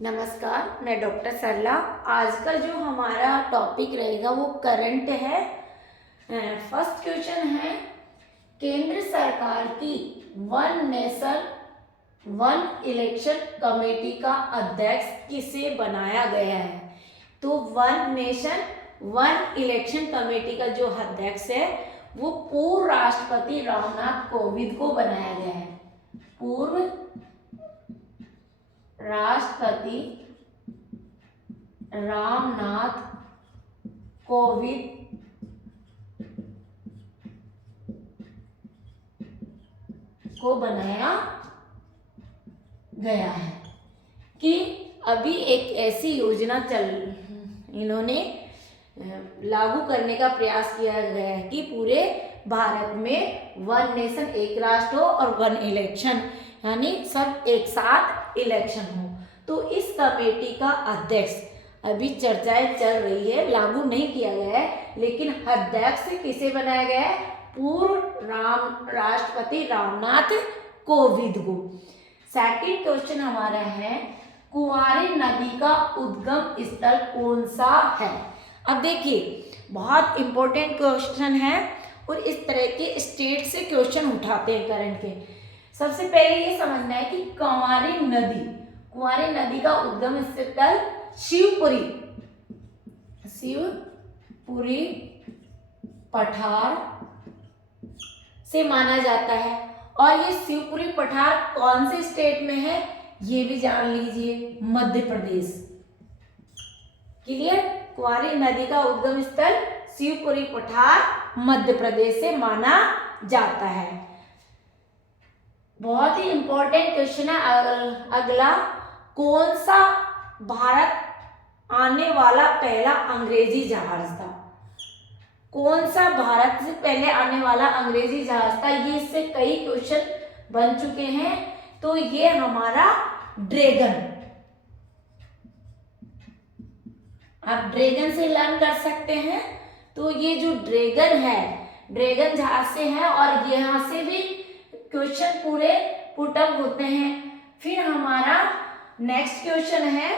नमस्कार, मैं डॉक्टर सरला। आज का जो हमारा टॉपिक रहेगा वो करंट है। फर्स्ट क्वेश्चन है, केंद्र सरकार की one nation one election committee का अध्यक्ष किसे बनाया गया है? तो one nation one election committee का जो अध्यक्ष है वो पूर्व राष्ट्रपति रामनाथ कोविंद को बनाया गया है। पूर्व राष्ट्रपति रामनाथ कोविंद को बनाया गया है कि अभी एक ऐसी योजना इन्होंने लागू करने का प्रयास किया गया है कि पूरे भारत में वन नेशन एक राष्ट्र हो और वन इलेक्शन यानी सब एक साथ इलेक्शन हो। तो इस कमेटी का अध्यक्ष अभी चर्चाएं चल रही है, लागू नहीं किया गया है, लेकिन अध्यक्ष किसे बनाया गया है? पूर्व राष्ट्रपति रामनाथ कोविंद को। सेकंड क्वेश्चन हमारा है, कुंवारी नदी का उद्गम स्थल कौन सा है? अब देखिए, बहुत इंपॉर्टेंट क्वेश्चन है और इस तरह के स्टेट से क्वेश्चन उठाते हैं करंट के। सबसे पहले ये समझना है कि कुंवारी नदी का उद्गम स्थल शिवपुरी पठार से माना जाता है। और ये शिवपुरी पठार कौन से स्टेट में है ये भी जान लीजिए, मध्य प्रदेश। क्लियर? कुंवारी नदी का उद्गम स्थल शिवपुरी पठार मध्य प्रदेश से माना जाता है। बहुत ही इंपॉर्टेंट क्वेश्चन है अगला, कौन सा भारत आने वाला पहला अंग्रेजी जहाज था? कौन सा भारत से पहले आने वाला अंग्रेजी जहाज था? ये इससे कई क्वेश्चन बन चुके हैं। तो ये हमारा ड्रैगन, आप ड्रैगन से लर्न कर सकते हैं। तो ये जो ड्रैगन है, ड्रैगन जहाज से है और यहां से भी क्वेश्चन पूरे पुटअप होते हैं। फिर हमारा नेक्स्ट क्वेश्चन है,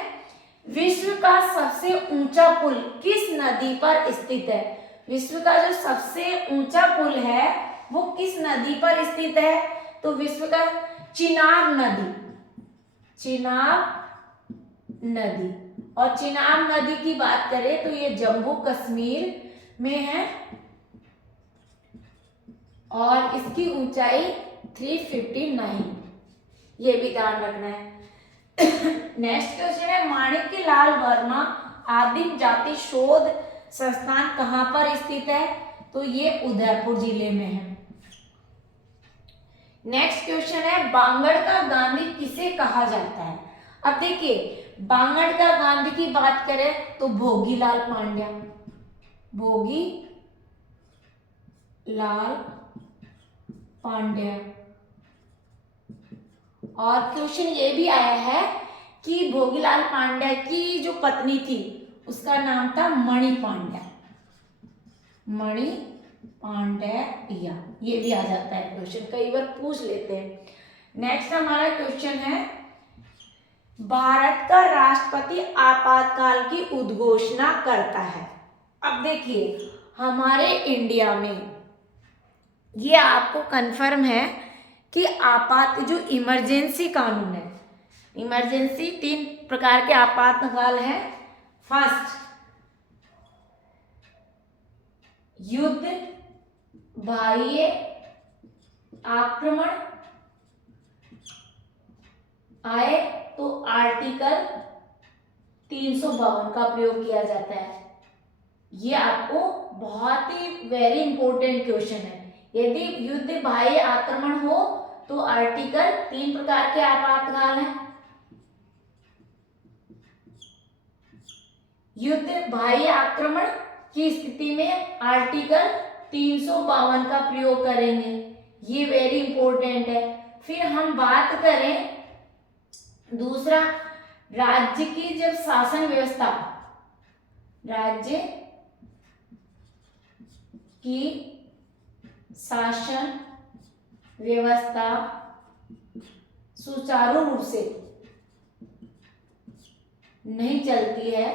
विश्व का सबसे ऊंचा पुल किस नदी पर स्थित है? विश्व का जो सबसे ऊंचा पुल है वो किस नदी पर स्थित है? तो विश्व का चिनाब नदी। और चिनाब नदी की बात करें तो ये जम्मू कश्मीर में है और इसकी ऊंचाई 359, ये भी ध्यान रखना है। नेक्स्ट क्वेश्चन है, माणिक्यलाल वर्मा आदिम जाति शोध संस्थान कहां पर स्थित है? तो ये उदयपुर जिले में है। नेक्स्ट क्वेश्चन है, बांगड़ का गांधी किसे कहा जाता है? अब देखिए, बांगड़ का गांधी की बात करें तो भोगीलाल पांड्या। और क्वेश्चन ये भी आया है कि भोगीलाल पांड्या की जो पत्नी थी उसका नाम था मणि पांड्या, ये भी आ जाता है क्वेश्चन, कई बार पूछ लेते हैं। नेक्स्ट हमारा क्वेश्चन है, भारत का राष्ट्रपति आपातकाल की उद्घोषणा करता है। अब देखिए, हमारे इंडिया में ये आपको कंफर्म है कि जो इमरजेंसी कानून है, इमरजेंसी 3 प्रकार के आपातकाल है। फर्स्ट, युद्ध, बाह्य आक्रमण आए तो आर्टिकल 352 का प्रयोग किया जाता है। ये आपको बहुत ही वेरी इंपॉर्टेंट क्वेश्चन है। यदि युद्ध बाह्य आक्रमण हो तो आर्टिकल 3 प्रकार के आपातकाल हैं। युद्ध बाह्य आक्रमण की स्थिति में आर्टिकल 352 का प्रयोग करेंगे, ये वेरी इंपॉर्टेंट है। फिर हम बात करें दूसरा, राज्य की जब शासन व्यवस्था, राज्य की शासन व्यवस्था सुचारू रूप से नहीं चलती है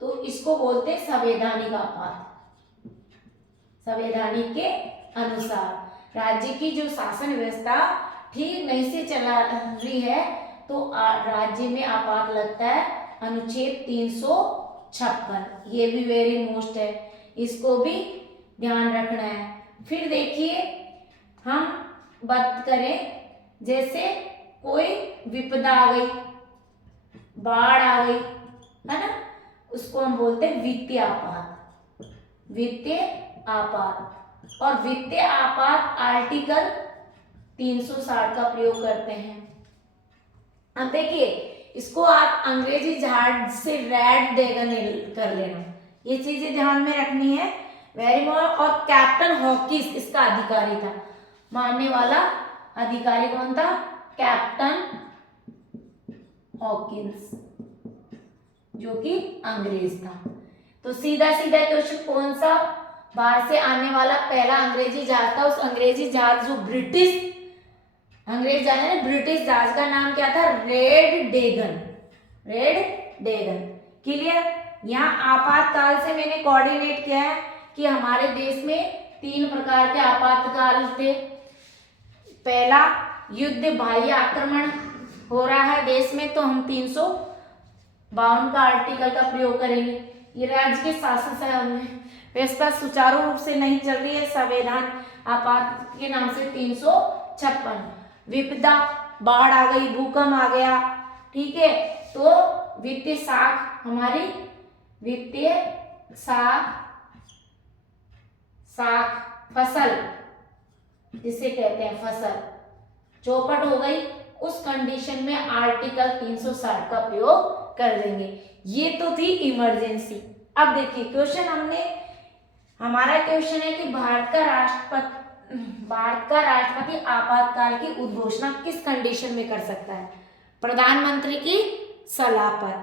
तो इसको बोलते हैं संवैधानिक आपात। संवैधानिक के अनुसार राज्य की जो शासन व्यवस्था ठीक नहीं से चला रही है तो राज्य में आपात लगता है अनुच्छेद 356। ये भी वेरी मोस्ट है, इसको भी ध्यान रखना है। फिर देखिए हम बात करें, जैसे कोई विपदा आ गई, बाढ़ आ गई, है ना, उसको हम बोलते हैं वित्तीय आपात। वित्तीय आपात और वित्तीय आपात आर्टिकल 360 का प्रयोग करते हैं। अब देखिए इसको आप अंग्रेजी झाड़ से रेड डेगन कर लेना, ये चीजें ध्यान में रखनी है, वेरी मोर। और कैप्टन हॉकिंस इसका अधिकारी था, मानने वाला अधिकारी कौन था? कैप्टन हॉकिंस, जो कि अंग्रेज था। तो सीधा सीधा क्वेश्चन कौन सा बाहर से आने वाला पहला अंग्रेजी जहाज था? उस अंग्रेजी जहाज जो ब्रिटिश अंग्रेज जहाज है, ब्रिटिश जहाज का नाम क्या था? रेड डेगन। रेड डेगन, क्लियर। यहाँ आपातकाल से मैंने कोऑर्डिनेट किया है कि हमारे देश में 3 प्रकार के आपातकाल थे। पहला, युद्ध बाह्य आक्रमण हो रहा है देश में, तो हम 352 का आर्टिकल का प्रयोग करेंगे। ये राज्य के शासन से व्यवस्था सुचारू रूप से नहीं चल रही है, संविधान आपात के नाम से 356। विपदा, बाढ़ आ गई, भूकंप आ गया, ठीक है, तो वित्तीय साख, हमारी वित्तीय साख फसल जिसे कहते हैं फसल, चौपट हो गई, उस कंडीशन में आर्टिकल 360 का प्रयोग कर देंगे। ये तो थी इमरजेंसी। अब देखिए क्वेश्चन हमारा क्वेश्चन है कि भारत का राष्ट्रपति आपातकाल की उद्घोषणा किस कंडीशन में कर सकता है? प्रधानमंत्री की सलाह पर।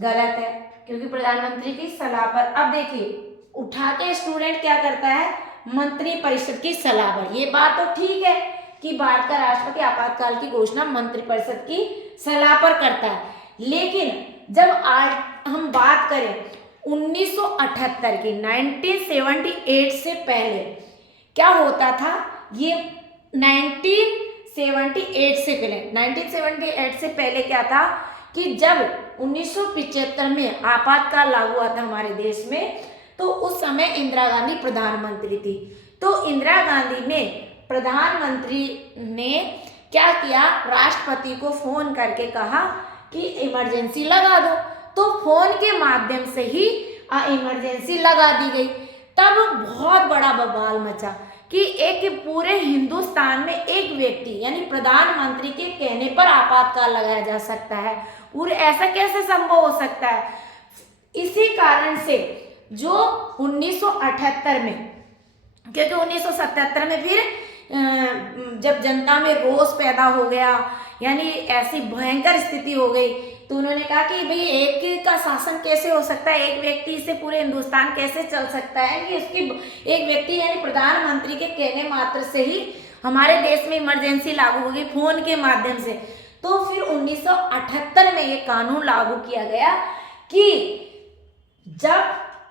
गलत है, क्योंकि प्रधानमंत्री की सलाह पर। अब देखिए उठा के स्टूडेंट क्या करता है? मंत्रिपरिषद की सलाह पर। ये बात तो ठीक है कि भारत का राष्ट्रपति आपातकाल की घोषणा मंत्रिपरिषद की सलाह पर करता है, लेकिन जब आज हम बात करें 1978 की, 1978 से पहले क्या होता था? ये 1978 से पहले क्या था कि जब 1975 में आपातकाल लागू हुआ था हमारे देश में, तो उस समय इंदिरा गांधी प्रधानमंत्री थी। तो इंदिरा गांधी ने, प्रधानमंत्री ने क्या किया? राष्ट्रपति को फोन करके कहा कि इमरजेंसी लगा दो। तो फोन के माध्यम से ही इमरजेंसी लगा दी गई। तब बहुत बड़ा बवाल मचा कि एक पूरे हिंदुस्तान में एक व्यक्ति यानी प्रधानमंत्री के कहने पर आपातकाल लगाया जा सकता है, और ऐसा कैसे संभव हो सकता है? इसी कारण से जो 1978 में, क्योंकि 1977 में फिर जब जनता में रोष पैदा हो गया, यानी ऐसी भयंकर स्थिति हो गई, तो उन्होंने कहा कि भाई एक का शासन कैसे हो सकता है, एक व्यक्ति से पूरे हिंदुस्तान कैसे चल सकता है, कि उसकी एक व्यक्ति यानी प्रधानमंत्री के कहने मात्र से ही हमारे देश में इमरजेंसी लागू हो गई फोन के माध्यम से। तो फिर 1978 में ये कानून लागू किया गया कि जब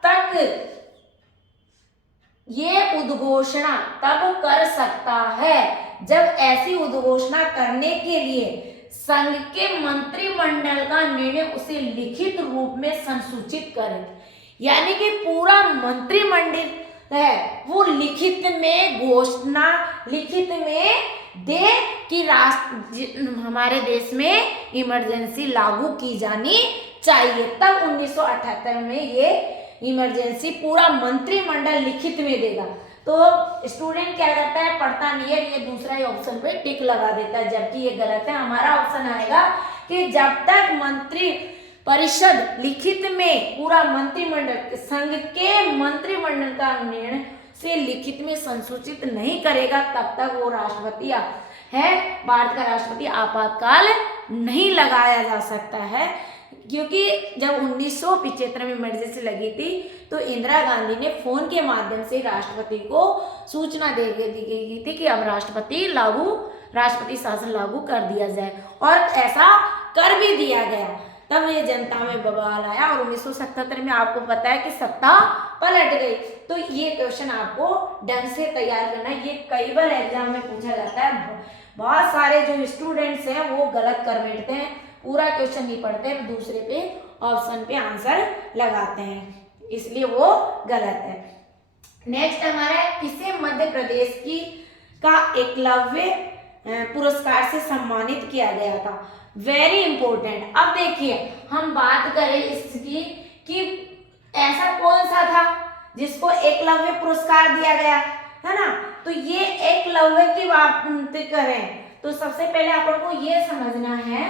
तक ये उद्घोषणा तब कर सकता है जब ऐसी उद्घोषणा करने के लिए संघ के मंत्रिमंडल का निर्णय उसे लिखित रूप में संसूचित करे। यानी कि पूरा मंत्रिमंडल है वो लिखित में घोषणा, लिखित में दे कि हमारे देश में इमरजेंसी लागू की जानी चाहिए। तब 1978 में ये इमरजेंसी पूरा मंत्रिमंडल लिखित में देगा। तो स्टूडेंट क्या करता है? पढ़ता नहीं है, ये दूसरा ही ऑप्शन पे टिक लगा देता है, जबकि ये गलत है। हमारा ऑप्शन आएगा कि जब तक मंत्री परिषद लिखित में पूरा मंत्रिमंडल, संघ के मंत्रिमंडल का निर्णय से लिखित में संसूचित नहीं करेगा, तब तक वो राष्ट्रपति है, भारत का राष्ट्रपति आपातकाल नहीं लगाया जा सकता है। क्योंकि जब 1975 में इमरजेंसी लगी थी तो इंदिरा गांधी ने फोन के माध्यम से राष्ट्रपति को सूचना दे दी गई थी कि अब राष्ट्रपति शासन लागू कर दिया जाए, और ऐसा कर भी दिया गया। तब ये जनता में बवाल आया और 1977 में आपको पता है कि सत्ता पलट गई। तो ये क्वेश्चन आपको ढंग से तैयार करना है, ये कई बार एग्जाम में पूछा जाता है। बहुत सारे जो स्टूडेंट्स हैं वो गलत कर बैठते हैं, पूरा क्वेश्चन नहीं पढ़ते, दूसरे पे ऑप्शन पे आंसर लगाते हैं, इसलिए वो गलत है। नेक्स्ट हमारा किसे मध्य प्रदेश की का एकलव्य पुरस्कार से सम्मानित किया गया था? Very important. अब देखिए हम बात करें इसकी कि ऐसा कौन सा था जिसको एकलव्य पुरस्कार दिया गया है ना। तो ये एकलव्य की बात करें तो सबसे पहले अपन को ये समझना है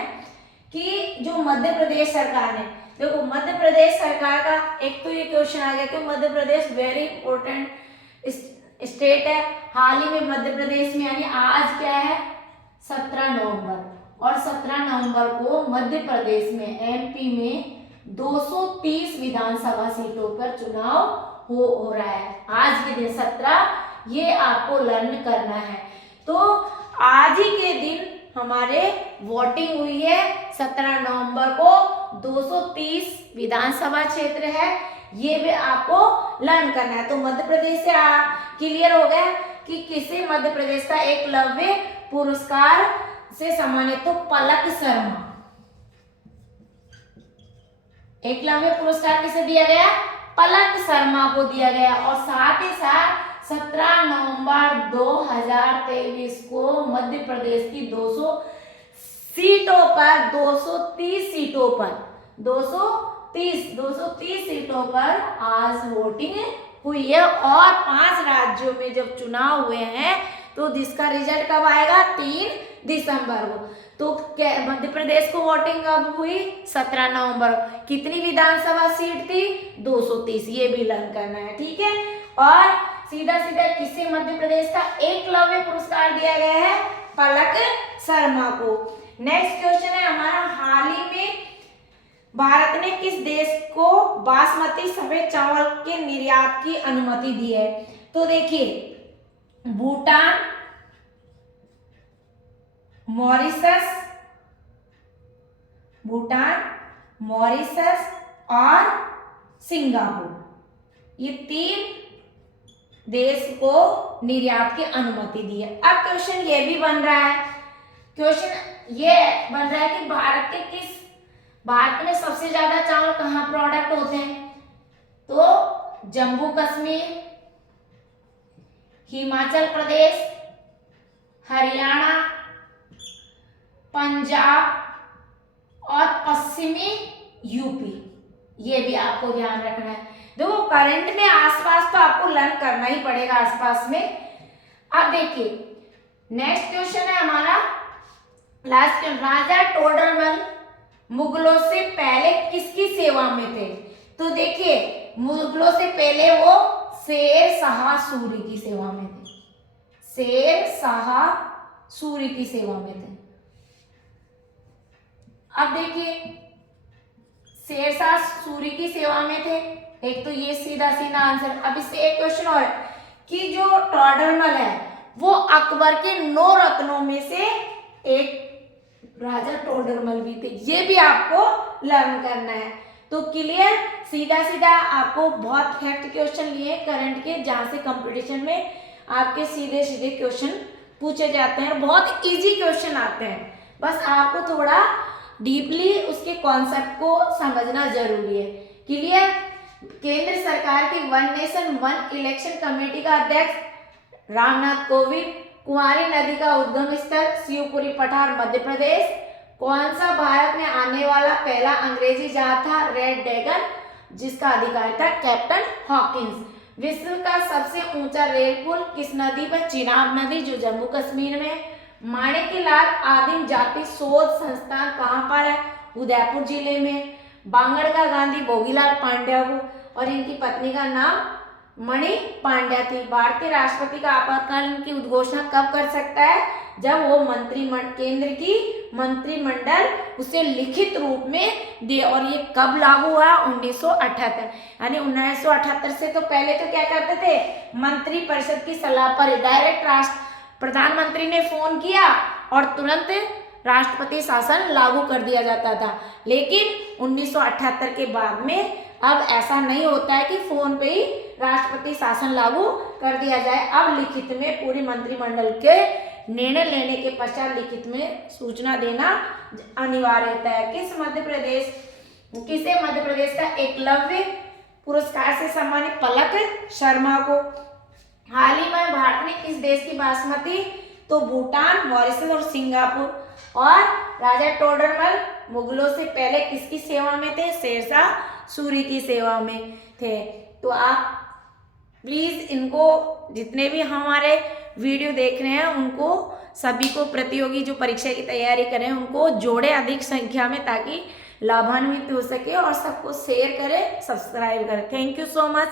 कि जो मध्य प्रदेश सरकार ने, देखो मध्य प्रदेश सरकार का एक तो ये क्वेश्चन आ गया कि Madhya Pradesh very important state है। हाल ही में मध्य प्रदेश में यानी आज क्या है 17 नवंबर, और 17 नवंबर को मध्य प्रदेश में एमपी में 230 विधानसभा सीटों पर चुनाव हो रहा है। आज के दिन 17 ये आपको लर्न करना है। तो आज ही के दिन हमारे वोटिंग हुई है 17 नवंबर को, 230 विधानसभा क्षेत्र है, ये भी आपको लर्न करना है। तो मध्य प्रदेश से क्लियर हो गया कि किसे मध्य प्रदेश का एकलव्य पुरस्कार से सम्मानित, तो पलक शर्मा। एकलव्य पुरस्कार किसे दिया गया? पलक शर्मा को दिया गया। और साथ ही साथ 17 नवंबर 2023 को मध्य प्रदेश की 230 सीटों पर आज वोटिंग हुई है। और 5 राज्यों में जब चुनाव हुए हैं तो जिसका रिजल्ट कब आएगा? 3 दिसंबर को। तो मध्य प्रदेश को वोटिंग कब हुई? 17 नवंबर। कितनी विधानसभा सीट थी? 230। ये भी लर्न करना है, ठीक है। और सीधा सीधा किसे मध्य प्रदेश का एकलव्य पुरस्कार दिया गया है? पलक शर्मा को। नेक्स्ट क्वेश्चन है हमारा, हाल ही में भारत ने किस देश को बासमती सफेद चावल के निर्यात की अनुमति दी है? तो देखिए भूटान, मॉरिशस और सिंगापुर, ये 3 देश को निर्यात की अनुमति दी है। अब क्वेश्चन ये भी बन रहा है, कि भारत में सबसे ज्यादा चावल कहाँ प्रोडक्ट होते हैं? तो जम्मू कश्मीर, हिमाचल प्रदेश, हरियाणा, पंजाब और पश्चिमी यूपी। ये भी आपको ध्यान रखना है। देखो करंट में आसपास तो आपको लर्न करना ही पड़ेगा आसपास में। अब देखिए नेक्स्ट क्वेश्चन है हमारा लास्ट। राजा टोडरमल मुगलों से पहले किसकी सेवा में थे? तो देखिए मुगलों से पहले वो शेर शाह सूरी की सेवा में थे। शेर शाह सूरी की सेवा में थे। अब देखिए शेर शाह सूरी की सेवा में थे, एक तो ये सीधा सीधा आंसर। अब इससे एक क्वेश्चन और कि जो टोडरमल है वो अकबर के 9 रत्नों में से एक राजा टोडरमल भी थे। ये भी आपको लर्न करना है। तो क्लियर, सीधा सीधा आपको बहुत फैक्ट क्वेश्चन लिए करंट के, जहां से कंपटीशन में आपके सीधे सीधे क्वेश्चन पूछे जाते हैं, बहुत इजी क्वेश्चन आते हैं। बस आपको थोड़ा डीपली उसके कॉन्सेप्ट को समझना जरूरी है। क्लियर। केंद्र सरकार की one nation one election committee का अध्यक्ष रामनाथ कोविंद। कुंवारी नदी का उद्गम स्थल शिवपुरी पठार मध्य प्रदेश। कौन सा भारत में आने वाला पहला अंग्रेजी जहाज था? रेड ड्रैगन, जिसका अधिकारी था कैप्टन हॉकिंस। विश्व का सबसे ऊंचा रेल पुल किस नदी पर? चिनाब नदी, जो जम्मू कश्मीर में। माणिक्यलाल आदिम जाति शोध संस्थान कहाँ पर है? उदयपुर जिले में। बांगड़ का गांधी भोगीलाल पांड्या को, और इनकी पत्नी का नाम मणि पांड्या थी। भारतीय राष्ट्रपति का आपातकालीन की उद्घोषणा कब कर सकता है? जब वो केंद्र की मंत्रिमंडल उसे लिखित रूप में दे। और ये कब लागू हुआ? 1978। यानी 1978 से तो पहले तो क्या करते थे? मंत्री परिषद की सलाह पर डायरेक्ट प्रधानमंत्री ने फोन किया और तुरंत राष्ट्रपति शासन लागू कर दिया जाता था। लेकिन 1978 के बाद में अब ऐसा नहीं होता है कि फोन पे ही राष्ट्रपति शासन लागू कर दिया जाए। अब लिखित में पूरी मंत्रिमंडल के निर्णय लेने के पश्चात लिखित में सूचना देना अनिवार्य होता है। किसे मध्य प्रदेश का एकलव्य पुरस्कार से सम्मानित पलक शर्मा को। हाल ही में भारत ने किस देश की बासमती, तो भूटान, मॉरिशस और सिंगापुर। और राजा टोडरमल मुगलों से पहले किसकी सेवा में थे, शेरशाह सूरी की सेवा में थे। तो आप प्लीज इनको, जितने भी हमारे वीडियो देख रहे हैं उनको सभी को, प्रतियोगी जो परीक्षा की तैयारी कर रहे हैं उनको जोड़े अधिक संख्या में, ताकि लाभान्वित हो सके, और सबको शेयर करें, सब्सक्राइब करें। Thank you so much.